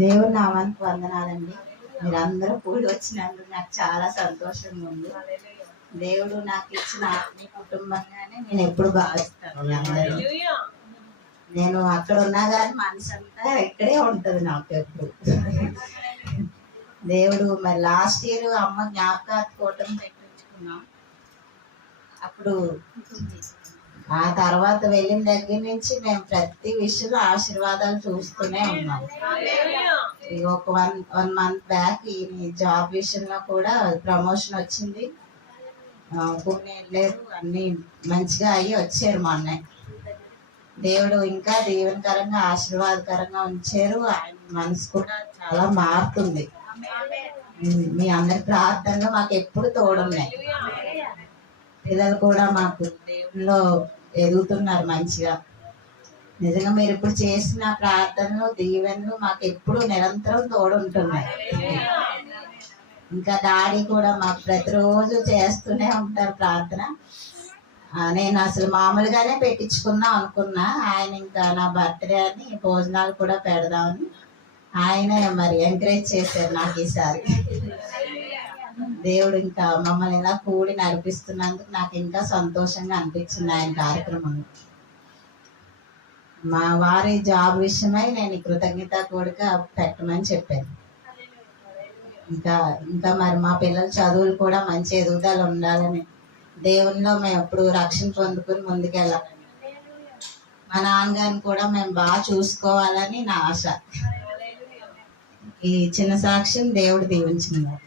దేవుని నామానికి వందనాలండి. మీరందరూ కూడి వచ్చినందుకు నాకు చాలా సంతోషంగా ఉంది. దేవుడు నాకు ఇచ్చిన ఆత్మీయ కుటుంబంగానే నేను ఎప్పుడు భావిస్తాను. నేను అక్కడ ఉన్నా కానీ మనసు అంతా ఇక్కడే ఉంటుంది నాకు ఎప్పుడు. దేవుడు మరి లాస్ట్ ఇయర్ అమ్మ జ్ఞాపకార్థం తెప్పించుకున్నాం. అప్పుడు ఆ తర్వాత వెళ్ళిన దగ్గర నుంచి మేము ప్రతి విషయంలో ఆశీర్వాదాలు చూస్తూనే ఉన్నాం. ఒక వన్ మంత్ బ్యాక్ ఈ జాబ్ విషయంలో కూడా ప్రమోషన్ వచ్చింది. పూణే వెళ్ళారు, అన్ని మంచిగా అయ్యి వచ్చారు మొన్న. దేవుడు ఇంకా దీవెనకరంగా ఆశీర్వాదకరంగా ఉంచారు. ఆయన మనసు కూడా చాలా మారుతుంది. మీ అందరి ప్రార్థనలు మాకు ఎప్పుడు తోడున్నాయి. పిల్లలు కూడా మాకు దేవుల్లో ఎదుగుతున్నారు మంచిగా. నిజంగా మీరు ఇప్పుడు చేసిన ప్రార్థనలు దీవెనలు మాకు ఎప్పుడు నిరంతరం తోడుంటున్నాయి. ఇంకా డాడీ కూడా మాకు ప్రతిరోజు చేస్తూనే ఉంటారు ప్రార్థన. నేను అసలు మామూలుగానే పెట్టించుకుందాం అనుకున్నా. ఆయన ఇంకా నా బర్త్డే అని భోజనాలు కూడా పెడదామని ఆయన మరి ఎంకరేజ్ చేశారు నాకు ఈసారి. దేవుడు ఇంకా మమ్మల్ని ఇలా కూడి నడిపిస్తున్నందుకు నాకు ఇంకా సంతోషంగా అనిపించింది ఆయన కార్యక్రమంలో. మా వారి జాబ్ విషయమై నేను కృతజ్ఞత కూడా పెట్టమని చెప్పాను. ఇంకా మరి మా పిల్లల చదువులు కూడా మంచి ఎదుగుదల ఉండాలని, దేవునిలో మేము ఎప్పుడు రక్షణ పొందుకుని ముందుకెళ్ళాలని, మా నాన్నగారిని కూడా మేము బాగా చూసుకోవాలని నా ఆశ. ఈ చిన్న సాక్ష్యం దేవుడు దీవించినారు.